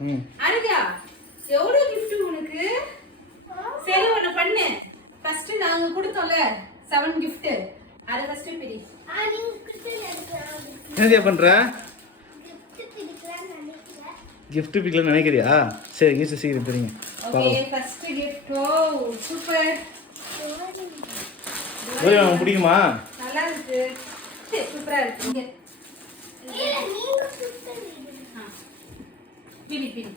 அனிதா எவ்வளவு gift உனக்கு? சரி ஒண்ணு பண்ணு. ஃபர்ஸ்ட் நாங்க கொடுத்தோம்ல 7 gift. அத ஃபர்ஸ்ட் பிரி. நீங்க கிட்ட எடுக்கலாம். என்னதியா பண்ற? gift gift பிடிக்கலாம்னு நினைக்கிறேன். பிடிக்கலாம்னு நினைக்கிறியா? சரி ஈஸி சீக்கிரம் பிரிங்க. Okay first gift. ஓ சூப்பர். ஓய் உங்களுக்கு பிடிக்குமா? நல்லா இருக்கு. சூப்பரா இருக்கு. இல்ல நீங்க கிட்ட பிரி பிரி.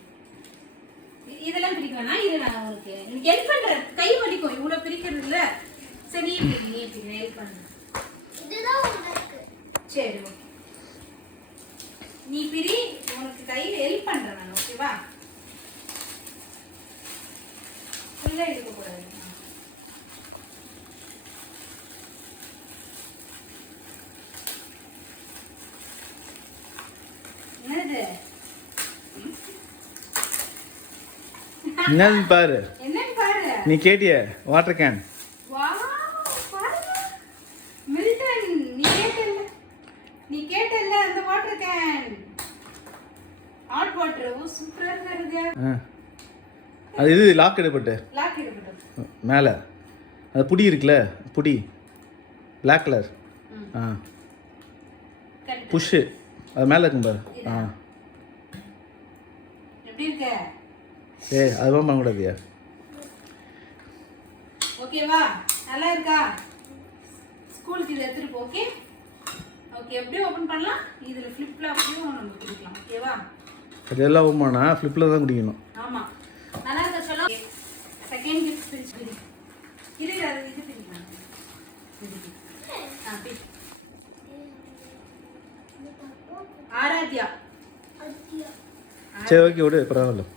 இதெல்லாம் பிரிக்கவேனா? இது நான் உங்களுக்கு ஹெல்ப் பண்றேன். கை வலிக்கும் இவ்வளவு பிரிக்கிறது இல்ல. சரி நீ பிரி ஹெல்ப் பண்ணு. இதுதான் உங்களுக்கு. சரி ஓகே. நீ பிரி உனக்கு கையில ஹெல்ப் பண்றேன் நான். ஓகேவா? ஃபுல்லா எடுக்க கூடாது. என்னது? என்னன்னு பாரு. என்னன்னு பாரு. நீ கேட்டியே வாட்டர் கேன். வாவ் பாருங்க. மில்டன் நீ கேட்டல்ல அந்த வாட்டர் கேன். Hot water. ஓ சூப்பரா இருக்கு. அது இது லாக் எடுப்பட்டு லாக் எடுப்பட்டு மேலே அது புடி இருக்குல்ல புடி பிளாக் கலர் புஷ்ஷு அது மேலே இருக்கும் பாரு. எப்படி இருக்க? அதுவும் பண்ணக்கூடாதியா? ஓகேவா? நல்லா இருக்கா? ஸ்கூலுக்கு இதை எடுத்துட்டு போ. Okay okay. எப்படி ஓபன் பண்ணலாம்? இதுல ஃபிளிப் ஃப்ளாப்லயும் நம்ம குடிக்கலாம். ஓகேவா? அதெல்லாம் ஓபன் பண்ணா ஃபிளிப்ல தான் குடிக்கணும். ஆமா நல்லா இருக்க சொல்ல. செகண்ட் கிஃப்ட் பிரிச்சு இது இது பிரிக்கலாம். பிரி. ஆராத்யா. சரி ஓகே விடு பரவாயில்ல.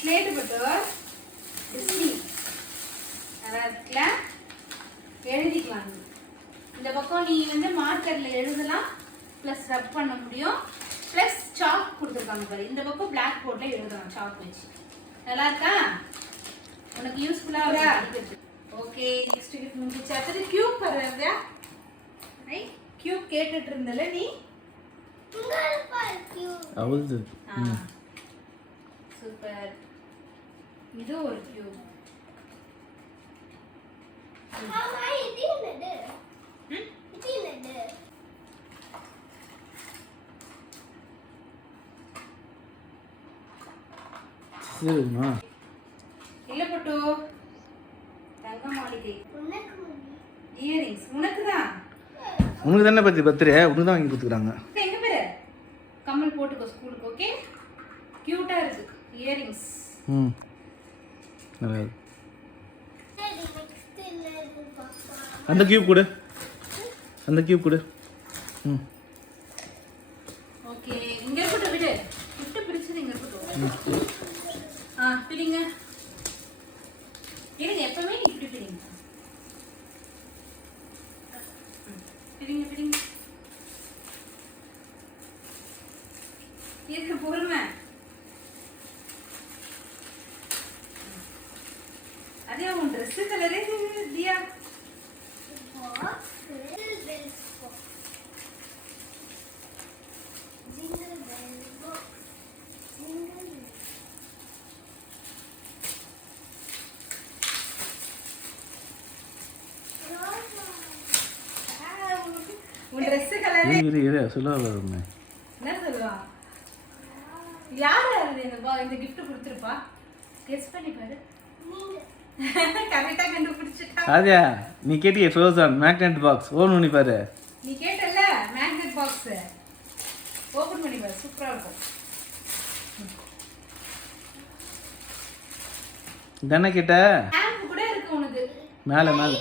ஸ்லேட் பட்டர் டிஸ்னி அதெல்லாம் எழுதிக்கலாம். இந்த பக்கம் நீ வந்து மார்க்கர்ல எழுதலாம் ப்ளஸ் ரப் பண்ண முடியும் ப்ளஸ் சாக் கொடுத்துருக்காங்க பாரு. இந்த பக்கம் பிளாக் போர்ட்ல எழுதலாம் சாக் வச்சு. நல்லா இருக்கா? உனக்கு யூஸ்ஃபுல்லா இருக்கா? ஓகே நெக்ஸ்ட் கிஃப்ட் முடிஞ்சிச்சு. அடுத்து கியூப் வரதா? ஐ கியூப் கேட்டுட்டு இருந்தல நீ. அவுது சூப்பர். இது ஒரு கியூப். ஆமா இது என்னது? இது என்னது? சரிமா இல்ல பட்டு தங்க மாளிகை உனக்கு இயரிங்ஸ் உனக்கு தான். உனக்கு தானே பத்தி பர்த்டே உனக்கு தான் வாங்கி கொடுத்துக்கிறாங்க. எங்க பேரு கம்மல் போட்டுக்கோ ஸ்கூலுக்கு. ஓகே கியூட்டா இருக்கு இயரிங்ஸ். நல்லா இருக்கு. சரி நெக்ஸ்ட் என்னது பாப்பா? அந்த கியூப் கொடு. அந்த கியூப் கொடு. ஓகே இங்க இருக்கட்டும் விடு. கிஃப்ட் பிரிச்சது இங்க இருக்கட்டும். பிரிங்க இருங்க. எப்பவுமே இப்படி பிரிங்க. பிரிங்க பிரிங்க. இருக்கு பொறுமை. அதே உன் ட்ரெஸ் கலரே தியா. உன் ட்ரெஸ் கலரே இரு சொல்லுவாங்க. என்ன சொல்லுவா? யாரு இந்த gift கொடுத்திருப்பா? கெஸ் பண்ணி பாரு. கரெக்டா கண்டுபிடிச்சிட்டா. ஆதியா நீ கேட்டியே ஃப்ரோசன் மேக்னெட் பாக்ஸ் ஓபன் பண்ணி பாரு. நீ கேட்டல்ல மேக்னெட் பாக்ஸ் ஓபன் பண்ணி பாரு. சூப்பரா இருக்கும். தானே கேட்ட? ஆப் கூட இருக்கு உனக்கு. மேலே மேலே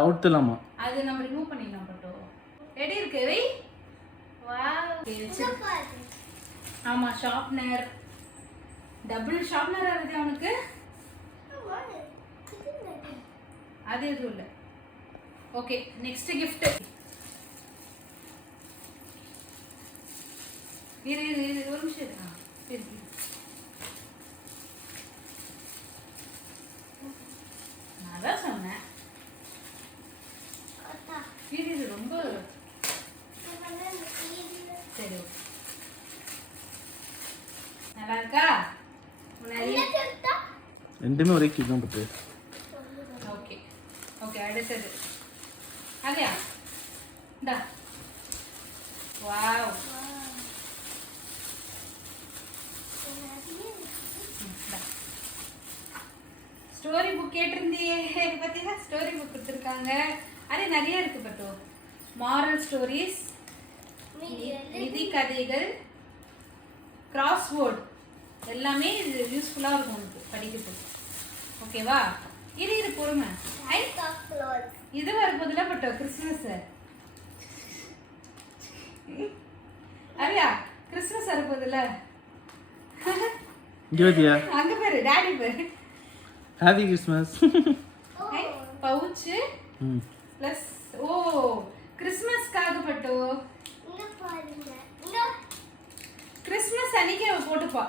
அவுத்துலாமா? அது நம்ம ரிமூவ் பண்ணிடலாம் பட்டோ. ரெடி இருக்கு வை. வாவ் ஆமா ஷார்ப்னர். டபுள் ஷார்ப்னர் வருது அவனுக்கு. அது எதுவும் இல்லை. Okay next gift. இரு ஒரு நிமிஷம். ரெண்டுமே ஒரே கியூட் தான் பட்டு. ஓகே ஓகே, அடுத்தது அதையா இந்தா. வாவ், ஸ்டோரி புக் கேட்டிருந்தியே பார்த்தீங்களா? ஸ்டோரி புக் கொடுத்துருக்காங்க. அதே நிறைய இருக்கு பட்டு. மாரல் ஸ்டோரிஸ், நிதி கதைகள், கிராஸ்வேர்ட் எல்லாமே இது யூஸ்ஃபுல்லாக இருக்கும் உங்களுக்கு படிக்கிறதுக்கு. ஓகேவா? இது பொறுமை. இது வரப்போதுல பட்டோ கிறிஸ்மஸ். அரியா கிறிஸ்மஸ் வரப்போதுல. இங்கே பார்த்தியா? அங்கே பாரு, டாடி பாரு. Happy Christmas. பவுச்சு ப்ளஸ் ஓ கிறிஸ்மஸ்க்காக பட்டோ. கிறிஸ்மஸ் அன்னைக்கு அவ போட்டுப்பா.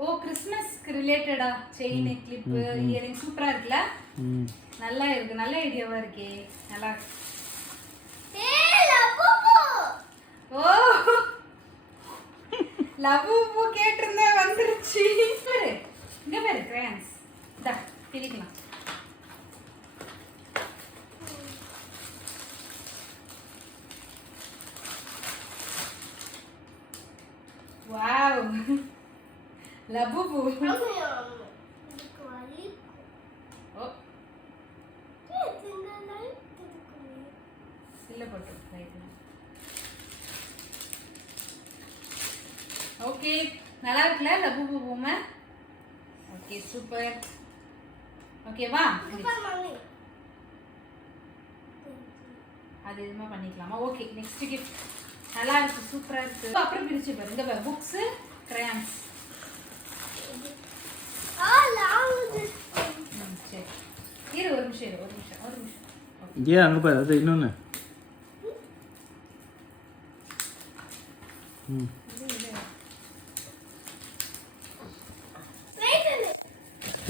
ஓ கிறிஸ்மஸ்க்கு ரிலேட்டடா செயின், கிளிப்பு, இயரிங் சூப்பரா இருக்குல்ல? நல்லா இருக்கு, நல்ல ஐடியாவா இருக்கே. நல்லா இருக்கு. ஓ லவ் பூ கேட்டிருந்தா வந்துருச்சு. பாரு இங்க பாரு கிரேயான்ஸ். டா பிரிக்கலாம். வாவ் லவ் பூ. ஓ இல்ல போட்டு ரைட். ஓகே நல்லா இருக்குல்ல லபு பூ பொம்மை? Okay super. ஓகேவா? அது எதுவுமே பண்ணிக்கலாமா? Okay next gift. நல்லா இருக்கு, சூப்பரா இருக்கு. அப்புறம் பிரிச்சு பாரு. இங்க பாரு புக்ஸ், கிரயான்ஸ். சரி இரு ஒரு நிமிஷம், ஒரு நிமிஷம். ஏன் அங்கே பாரு, அது இன்னொன்று.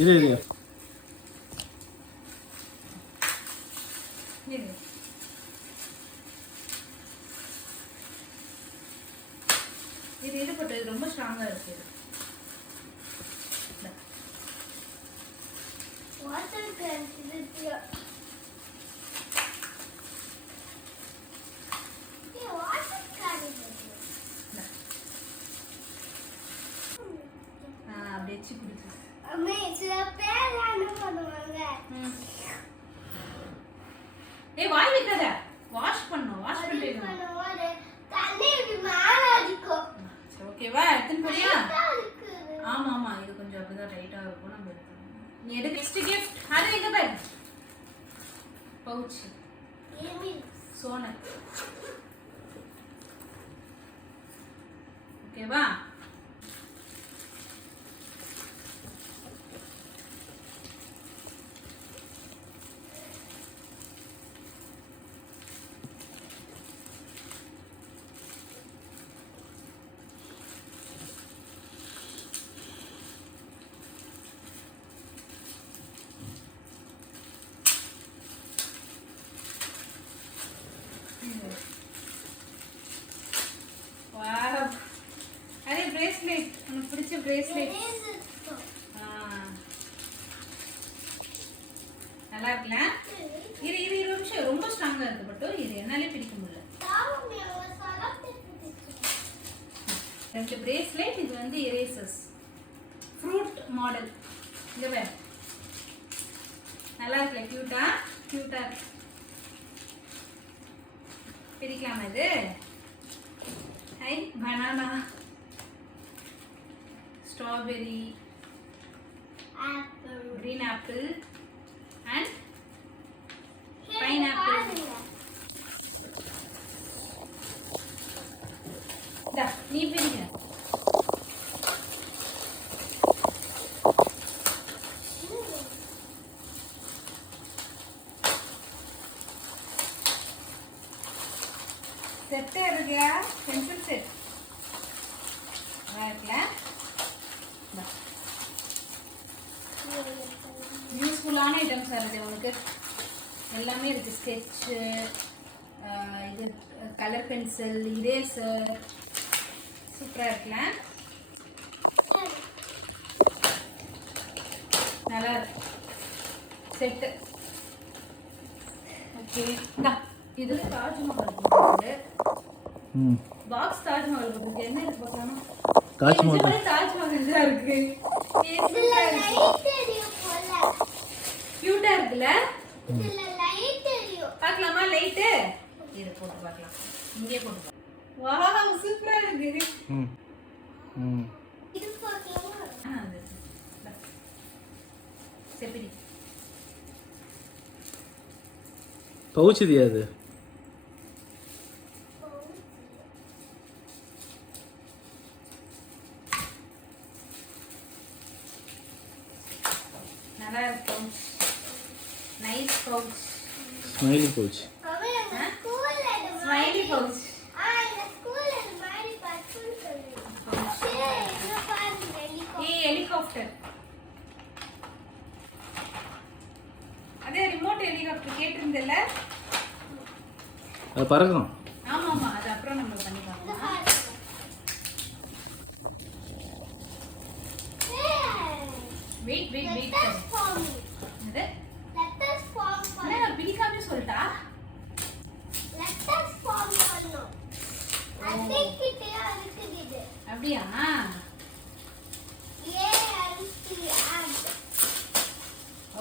இது இது இது போட்டு ரொம்ப ஸ்ட்ராங்கா இருக்கு. வாட்டர் கேன் இது அப்படியே வச்சு குடிச்சு. அம்மே சில பேர் என்ன பண்ணுவாங்க? ஏய் வாய் வைக்காத. வாஷ் பண்ணனும். வாஷ் பண்ணிட்டு பண்ணுவாங்க. தண்ணி இப்படி மேல அடிக்கும். ஓகேவா? எடுத்து போறியா? ஆமா ஆமா, இது கொஞ்சம் அப்படிதான் டைட்டா இருக்கும். நம்ம எடுக்கணும். நீ எடு. Next gift. அது எங்க பாரு. பவுச். ஏமி சோனா. ஓகேவா? Wow, array bracelet. உனக்கு பிடிச்ச பிரேஸ்லெட். நல்லா இருக்குல்ல? இரு இரு இரு நிமிஷம். ரொம்ப ஸ்ட்ராங்கா இருக்கு பட்டு. இது என்னாலே பிடிக்க முடியல. ரெண்டு பிரேஸ்லெட். இது வந்து இரேசர்ஸ், ஃப்ரூட் மாடல். இங்க பாரு, நல்லா இருக்குல்ல? கியூட்டா கியூட்டா இருக்கு. பிரிக்கலாமா இது? High banana, strawberry, apple, green apple and pineapple. Da, நீ பிரிங்க. செட் இருக்கா? பென்சில் செட் இருக்குல்ல? யூஸ்ஃபுல்லான ஐட்டம்ஸ் இருக்குது உங்களுக்கு. எல்லாமே இருக்குது. ஸ்கெட்சு, இது கலர் பென்சில், இரேசர். சூப்பராக இருக்குல்ல? நல்லா இருக்கு செட்டு. ஓகே இந்தா இதுல தாஜ்மஹால் இருக்கு. பாக்ஸ் தாஜ்மஹால் இருக்கு. என்ன இருக்கு பார்க்கலாமா? தாஜ்மஹால் தான் இருக்கு. இதுல லைட் எரியும் போல. கியூட்டா இருக்குல்ல? இதுல லைட் எரியும். பார்க்கலாமா லைட்? இது போட்டு பார்க்கலாம். இங்கே போட்டு பார்க்கலாம். வாவ் சூப்பரா இருக்கு. இது பாத்தீங்களா? அது செப்பிடி பவுச் இது அது. நல்லா இருக்கு. Nice pouch. Smiley pouch. அவன் அந்த ஸ்கூல்ல இது ஸ்மைலி பவுச். இந்த ஸ்கூல்ல இது மாதிரி பச்சுன்னு சொல்லுவாங்க. சரி இத பாருங்க ஹெலிகாப்டர். ஹெலிகாப்டர். அதே ரிமோட் ஹெலிகாப்டர் கேட்டிருந்தல? அது பறக்கும். ஆமாமா அது அப்புறம் நம்ம பண்ணி இத பார்க்கலாம். பாருங்க. Wait wait wait. Let us form. அது Let us form. என்ன பிடிக்காம சொல்லிட்டா? Let us form பண்ணோம். அதுக்கிட்ட இருக்குது. அப்படியா? and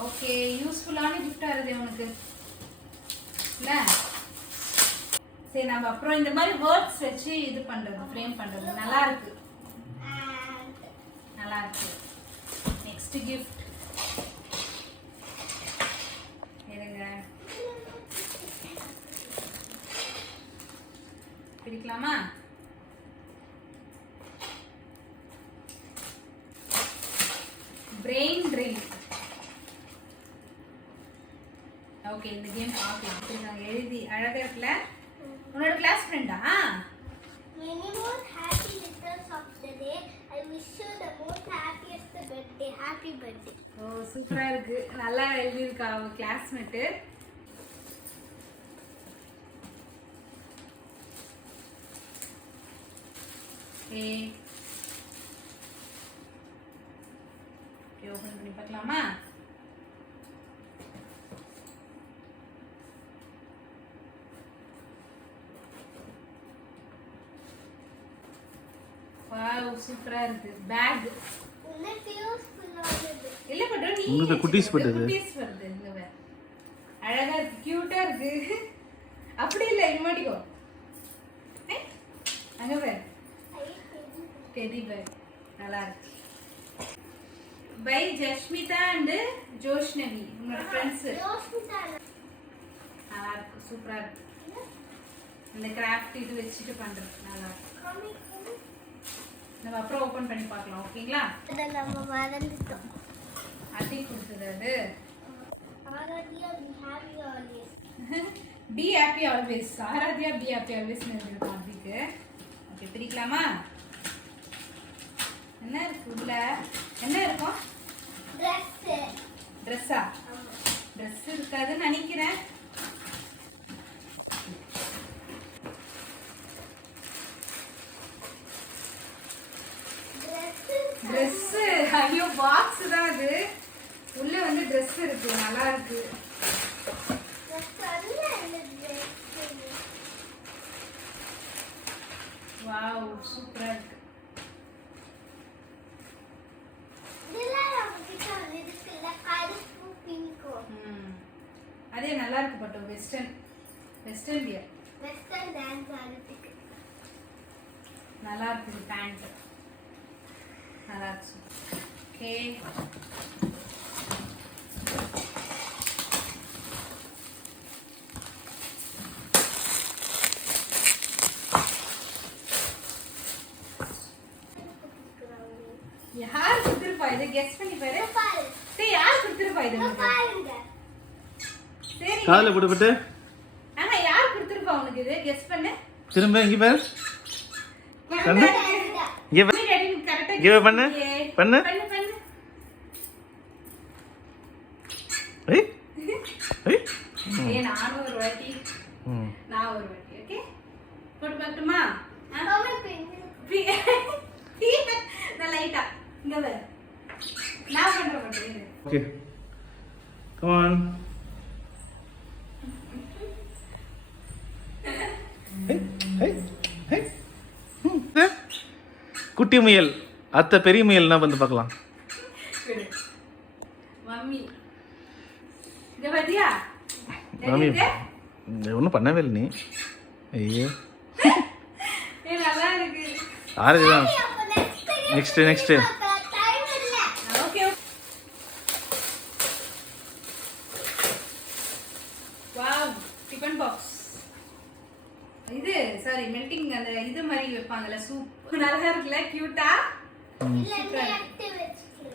ஓகே யூஸ்ஃபுல்லான கிஃப்டா இருக்கு உனக்கு இல்ல? சரி நம்ம அப்புறம் இந்த மாதிரி வேர்ட்ஸ் வச்சு இது பண்றது ஃப்ரேம் பண்றது நல்லா இருக்கு. நல்லா இருக்கு. நெக்ஸ்ட் கிஃப்ட் இருங்க பிடிக்கலாமா? Brain drill. ஓகே இந்த கேம் பார்க்கலாம். நான் எழுதி அழகா இருக்குல்ல? உன்னோட கிளாஸ் ஃப்ரெண்டா? many more happy returns of the day. I wish you the most happiest birthday. Happy birthday. ஓ சூப்பரா இருக்கு. நல்லா எழுதி இருக்கா அவ கிளாஸ்மேட். ஓபன் பண்ணி பார்க்கலாமா? வாவ் சூப்பரா இருக்கு. பேக் உனக்கு யூஸ்ஃபுல்லானது. இல்ல பட்டோ நீ உங்களுக்கு குட்டீஸ் பட்டது. குட்டீஸ் வருது இங்க வே. அழகா இருக்கு. கியூட்டா இருக்கு. அப்படி இல்ல இங்க மாட்டிக்கோ. அங்க வே. டெடி பேக் நல்லா இருக்கு. பை ஜஷ்மிதா அண்ட் ஜோஷ்னவி உங்களோட ஃப்ரெண்ட்ஸ். யோசிச்சா நல்லா இருக்கு. சூப்பரா இருக்கு. இந்த கிராஃப்ட் இது வச்சுட்டு பண்றது நல்லா இருக்கு. நம்ம அப்புறம் ஓபன் பண்ணி பார்க்கலாம். ஓகேங்களா? அத நம்ம மறந்துட்டோம். அதி கொடுத்தது அது. Aaradhya we have you always. Be happy always. Aaradhya be happy always எழுதிருக்கோம் அதுக்கு. ஓகே பிரிக்கலாமா? என்ன இருக்கு உள்ள? என்ன இருக்கும்? Dress. ட்ரெஸ்ஸா? ட்ரெஸ் இருக்காதுன்னு நினைக்கிறேன். ட்ரெஸ். ஐயோ பாக்ஸ் தான் அது. உள்ள வந்து ட்ரெஸ் இருக்கு. நல்லா இருக்கு. வாவ் சூப்பரா இருக்கு. அதே நல்லா இருக்கு பட்டோ. வெஸ்டர்ன் வியர் நல்லா இருக்கு. பேண்ட் நல்லா இருக்கு. ஓகே யார் கொடுத்திருப்பா இதை? கெஸ் பண்ணி பாரு. சரி யார் கொடுத்திருப்பா இது உனக்கு? சரி காதுல போட்டு ஆனா யார் கொடுத்திருப்பா உனக்கு இது? கெஸ் பண்ணு. திரும்ப இங்க பாரு. பண்ணு. இங்க பாரு. கரெக்ட்டா இங்க பண்ணு. பண்ணு. பண்ணு பண்ணு. ஏய். ஏய். ஏய் நான் ஒரு வாட்டி. நான் ஒரு வாட்டி. ஓகே போட்டு பார்க்கட்டுமா? நான் லைட்டா இங்க வர நான் பண்றேன். போடுறேன். Okay come on. குட்டி முயல் அத்தை பெரிய முயல் என்ன வந்து பார்க்கலாம். மம்மி இங்க பாத்தியா மம்மி ஒன்றும் பண்ணவே இல்லை நீ. ஐயோ நல்லா இருக்கு. ஆரஞ்சு தான். நெக்ஸ்ட்டு டைம் இல்ல. Okay wow tiffin box. இது சாரி மெல்டிங் அந்த இது மாதிரி வைப்பாங்கல்ல சூப் நல்லா இருக்குல்ல கியூட்டா. இல்ல இந்த எடுத்து வெச்சிரு.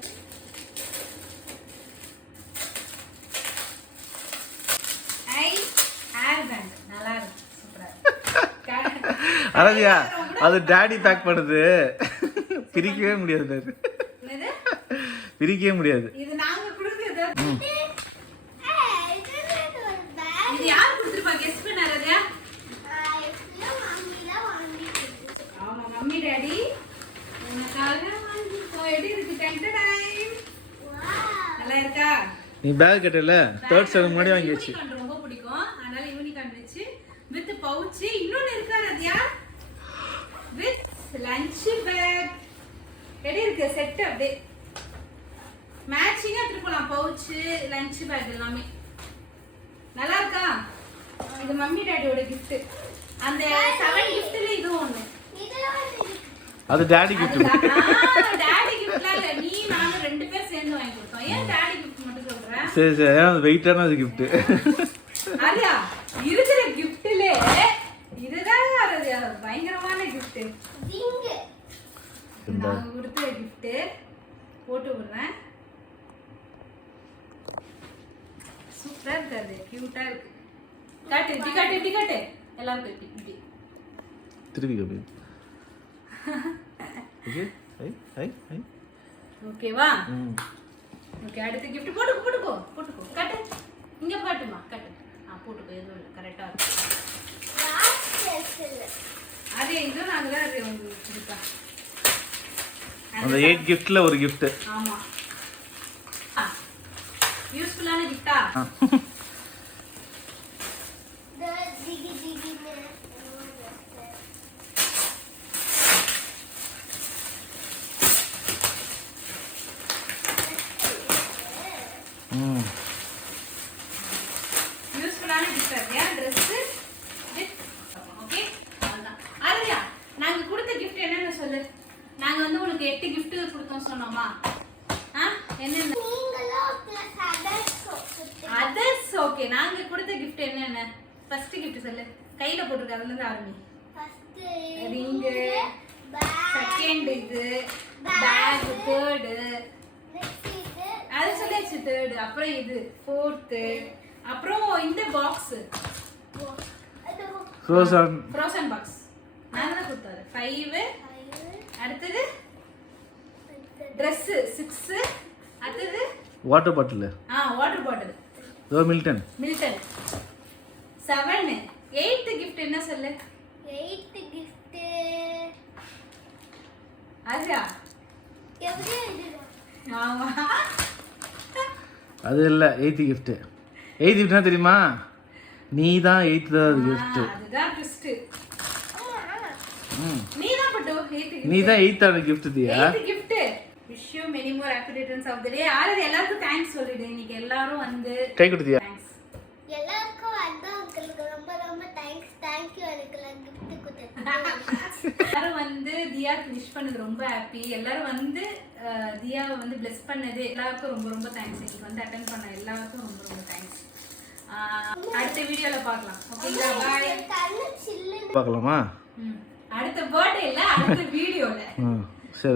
ஐ ஹேர் பேண்ட் நல்லா இருக்கு சூப்பரா. ஆரஞ்சியா அது டாடி பேக் பண்ணுது. பிரிக்கவே முடியாது பேர். என்னது பிரிக்கவே முடியாது. இது நாங்க கொடுத்தது. இது ஒரு பேக். இது யார் கொடுத்திருப்பா கெஸ் பண்ணாரதா? இதுல மம்மி தான் வாங்கி கொடுத்தது. ஆமா மம்மி டாடி உனக்காக வாங்கி எப்படி இருக்கு டைம். வாவ். நல்லா இருக்கா? நீ பேக் கேட்டல தேர்ட் ஸ்டாண்டர்ட் முன்னாடி வாங்கி வச்சு. யூனிகார்ன் ரொம்ப பிடிக்கும் அதனால யூனிகார்ன் வச்சு வித் பவுச் இன்னொன்னு இருக்கா ரதியா வித் லஞ்ச் பேக் ரெடி இருக்கு செட் அப்படியே மேட்சிங்கா திருப்பலாம் பவுச் லஞ்ச் பேக் எல்லாமே நல்லா இருக்கா? இது மம்மி டாடியோட gift. அந்த 7 giftல இது ஒண்ணு. இதுல வந்து இருக்கு. அது டாடி கிஃப்ட். டாடி கிஃப்ட்லாம் இல்ல நீ நானும் ரெண்டு பேர் சேர்ந்து வாங்கி கொடுத்தோம். ஏன் டாடி கிஃப்ட் மட்டும் சொல்ற? சரி சரி அது வெயிட்டான அது கிஃப்ட். அரியா இருக்கிற கிஃப்ட்ல இதுதான் அரியா பயங்கரமான கிஃப்ட். ரிங். நான் கொடுத்த கிஃப்ட் போட்டு விடுறேன். சூப்பரா இருக்கு அது கியூட்டா இருக்கு. காட்டு இப்படி காட்டு எல்லாரும் இப்படி திருப்பி கபி. ஓகே ஐ ஐ ஐ ஓகேவா? ம் ஓகே அடுத்த gift போட்டுக்கோ காட்டு இங்க காட்டுமா காட்டு போட்டுக்கோ எதுவும் இல்லை கரெக்டா இருக்கு. லாஸ்ட் செல்ல. அதே இது நாங்க தான் அது உங்களுக்கு கொடுத்தா அந்த 8 கிஃப்ட்ல ஒரு gift. ஆமா யூஸ்ஃபுல்லான கிஃப்டா? த டிகி டிகி மே. ம் யூஸ்ஃபுல்லான கிஃப்ட் இல்லையா Dress வித் ஓகே அதான் அரியா நாங்க கொடுத்த gift என்னன்னு சொல்லு. நாங்க வந்து உனக்கு 8 gift கொடுத்தோம் சொன்னோமா? என்னென்ன நீங்களோ பிளஸ் அதர்ஸ் கொடுத்து. அதர்ஸ் ஓகே நாங்க கொடுத்த gift என்னென்ன? ஃபர்ஸ்ட் gift சொல்லு. கையில போட்டுருக்க அதுல இருந்து ஆரம்பி. First ring back. செகண்ட் இது பேக் தேர்ட் நெக்ஸ்ட் இது. அது சொல்லியாச்சு தேர்ட் அப்புறம் இது ஃபோர்த் அப்புறம் இந்த பாக்ஸ் அது ஃப்ரோசன் ஃப்ரோசன் பாக்ஸ் நான் தான் கொடுத்தாரு 5 அடுத்தது Dress 6 அடுத்தது வாட்டர் பாட்டில். வாட்டர் பாட்டில் தோ மில்டன். 7 8th gift என்ன சொல்லு? 8th gift. அதுயா எப்படி இது? ஆமா அது இல்லை 8th gift. 8th gift என்ன தெரியுமா? நீ தான் 8th gift. அதுதான் ட்விஸ்ட். ம் நீ தான் பட்டு 8th நீ தான் 8th gift Diya. 8th gift wish you many more happy returns of the day. Already எல்லாருக்கும் தேங்க்ஸ் சொல்லிடு. இன்னைக்கு எல்லாரும் வந்து கை கொடுத்தியா? தேங்க்ஸ் எல்லாருக்கும் வந்து உங்களுக்கு ரொம்ப ரொம்ப தேங்க்யூ எனக்கு gift கொடுத்தது. எல்லாரும் வந்து தியாக்கு விஷ் பண்ணது ரொம்ப ஹாப்பி. எல்லாரும் வந்து தியாவை வந்து bless பண்ணது எல்லாருக்கும் ரொம்ப ரொம்ப தேங்க்ஸ். இன்னைக்கு வந்து அட்டெண்ட் பண்ண எல்லாருக்கும் ரொம்ப ரொம்ப தேங்க்ஸ். அடுத்த வீடியோல பார்க்கலாம். ஓகேங்களா? பாய். கண்ணு சில்லுன்னு பார்க்கலாமா? அடுத்த பர்த்டே இல்ல அடுத்த வீடியோல. சரி.